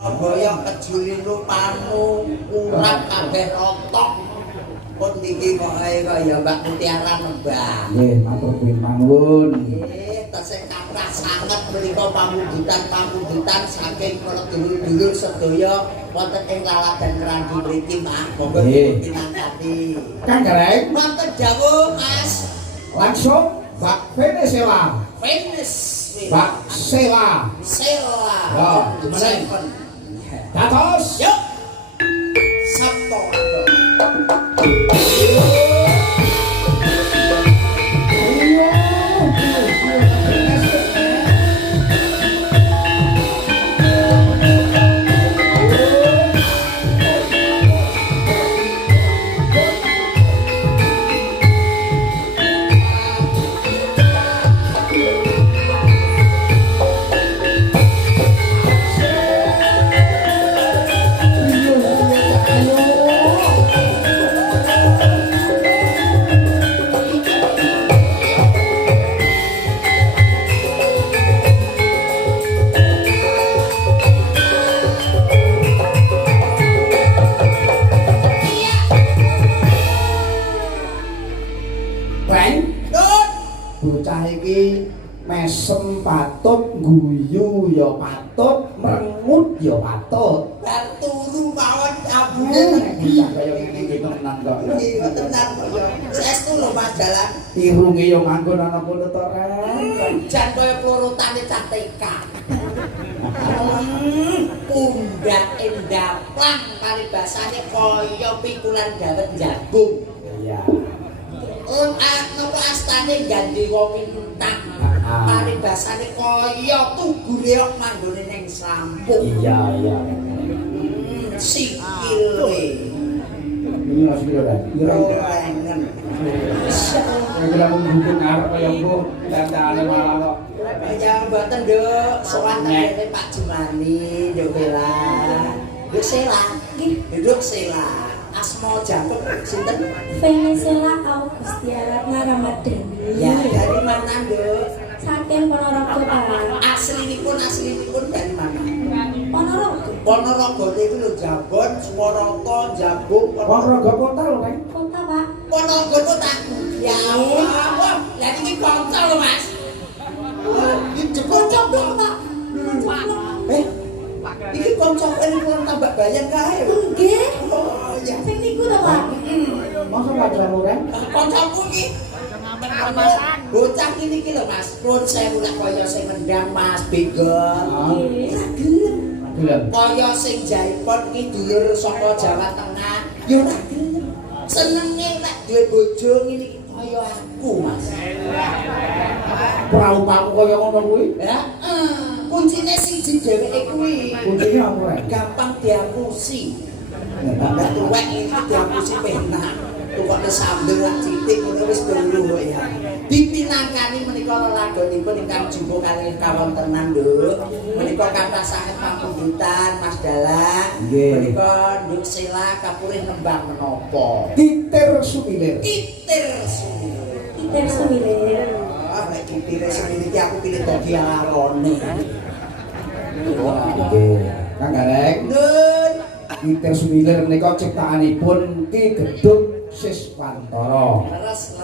Boyong kejuli rupamu urap kabeh rontok. Pun niki kok kaya Mbak Mutiara nembah. Nggih, matur nuwun. Nggih, tesih kathah sanget menika pamundutan saking para dulur-dulur sedaya wonten ing laladan Keranji mriki, Pak. Monggo pinangkati. Kang Gareng, wonten dawuh, Mas. langsung Mbak Venezuela. Mbak Sela. Sela. Ya, gimana? Dados. Yuk. Sabto. Bocah iki mesem patut, guyu ya patut, merengut ya patut. Bar turu mawon abune. Bisa kaya ngene iki tenan kok. Iya tenan kok. Saestu lho Mas dalan. Irunge ya manggon ana kono to, Ren. Jan kaya plorotane cah TK. Pundak endaplang paribasane kaya pikulan dawet jagung. Iya. Nopo astane gandewa pintang. Paribasane kaya tugure kok manggone ning slampung. Iya. Sikile. Ini masih kira kan? Kira-kira. Kira menghukum arep kaya mbuh dandane malah kok. Ya mboten, Nduk. Sowan tengene Pak Jumani, Nduk Bella. Nduk Sela. Nggih, Nduk Sela. Asma jangkep sinten? Venezuela Augustiana Ramadhani. Ya, dari mana, Nduk? Saking Ponorogo, Pak. Aslinipun dari mana? Ponorogo. Ponorogo itu lho Jabon, Suwarata, Jabung, Ponorogo kota lho, Ren. Kota, Pak. Ponorogo kota. Ya Allah. Lah iki kanca lho, Mas. Iki kanca, Pak. Iki kanca kene tambah bayan kae. Nggih. Oh, ya. Sing niku to, Pak. Masa pacarmu, Ren? Kancaku iki bocah ini iki lho Mas, pun sewu lek kaya sing ngendang Mas Begol. Nggih. Ora gelem. Gelem. Kaya sing jaipon iki dulur saka Jawa Tengah, ya ora gelem. Senenge lek duwe bojo ngene iki kaya aku, Mas. Praupaku kaya ngono kuwi. Ya, kuncine siji dheweke kuwi. Kuncine apa, Ren? Gampang diapusi. Nek tuwek iki diapusi penak. Tukokne sambel lak citik ngono wis dulu ya. Dipinangkani menika lelagonipun ingkang jumbo kalih kawontenan, Nduk. Menika kathah sanget pamundutan Mas Dalang. Menika Nduk Sela kapurih nembang menapa? Titir Sumilir. Titir Sumilir. Titir Sumilir. Ah, nek titir Sumilir iki aku pilih dadi alone. Nggih. Kang Gareng. Nun, Titir Sumilir menika ciptaanipun Ki Gedung Siswantara. leres.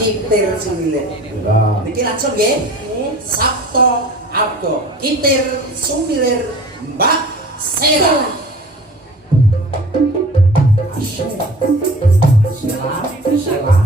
Titir Sumilir. Lah, Niki langsung nggih. Nggih. Sabto Abdo Kitir Sumilir Mbak Sela. Sela.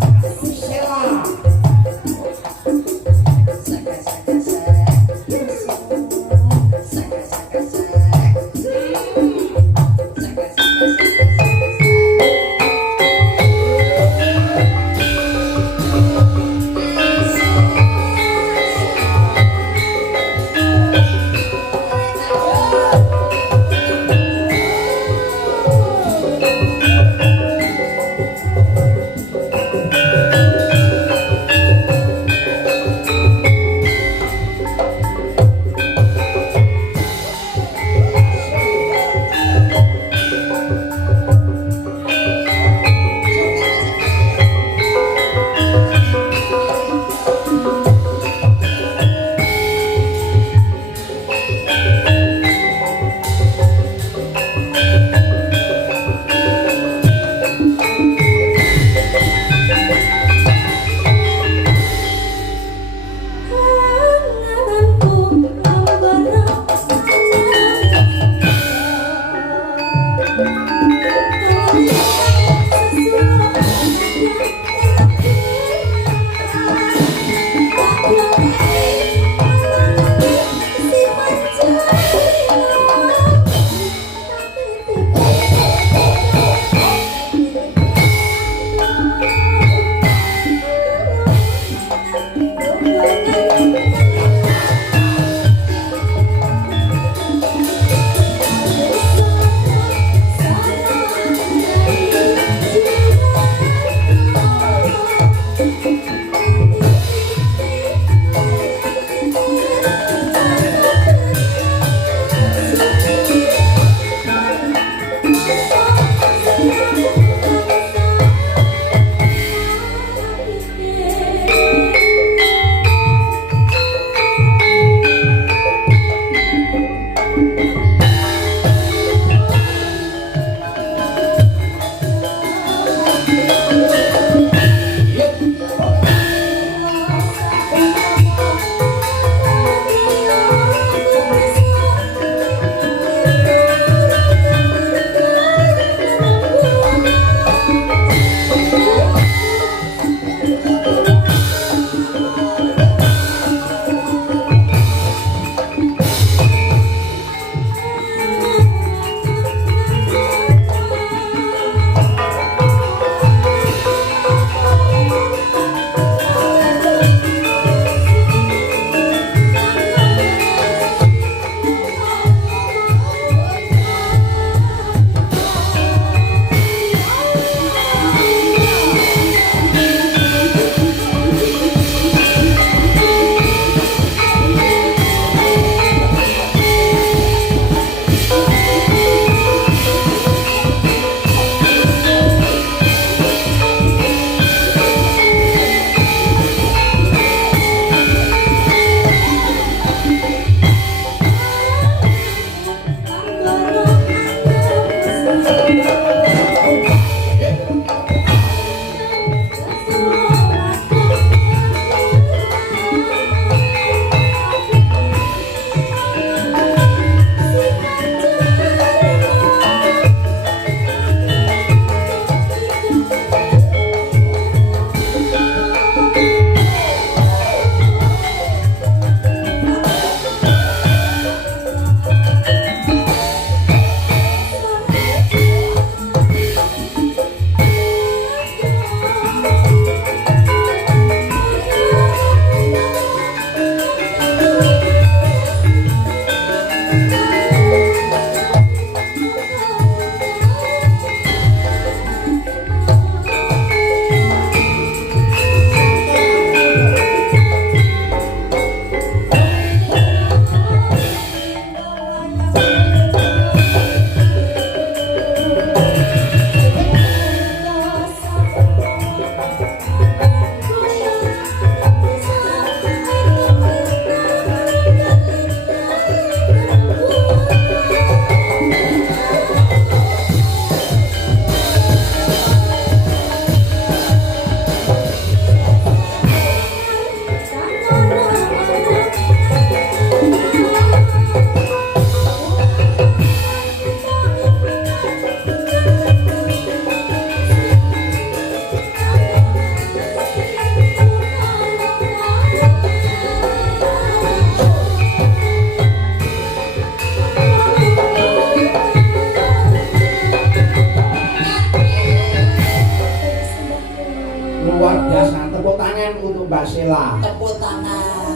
Sela. Tepuk tangan.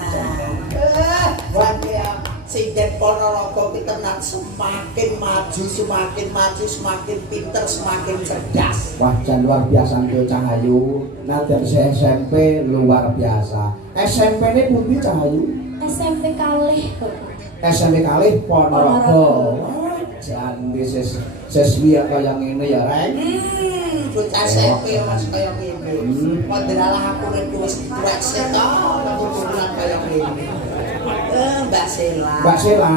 Wah, Sinden Ponorogo kita nak semakin maju, semakin pinter, semakin cerdas. Wah, jan luar biasa tuh Cahayu. Nah, dari SMP luar biasa. SMP ini pundi Cahayu? SMP kalih. SMP kalih Ponorogo. Wah, jan siswi kaya ngene ya, Rek. Bocah SMP Mas kaya ngene. Padahal aku nek wis tuwek sik aku turunan kaya ngene. Mbak Sela. Mbak Sela.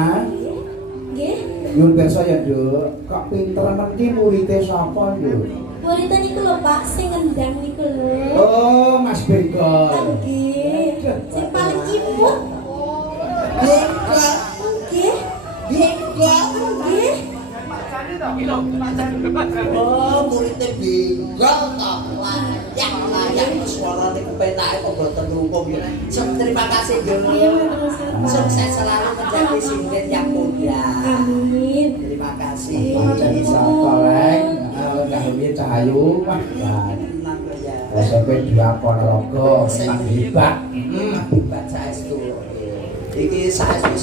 Nggih. Nyun pirsa ya, Nduk. Kok pinteran iki muridé sapa, Nduk? Murid niku lho Pak, sing ngendang niku lho. Oh, Mas Bengkol. Nggih. Sing paling imut. Bengkok, Nggih. bengkok. Nggih. Oh, muridnya bengkok toh. Layak suarane kepenake kok boten hukum ya. Terima kasih Iya, Jon. terus Sukses selalu menjadi sinden yang muda. Amin. Terima kasih. Jadi sapa, Rek? Enggak lebih Cahayu, Pak. Tenang ya. SMP 2 Ponorogo, memang hebat. Hebat saestu. Iki saestu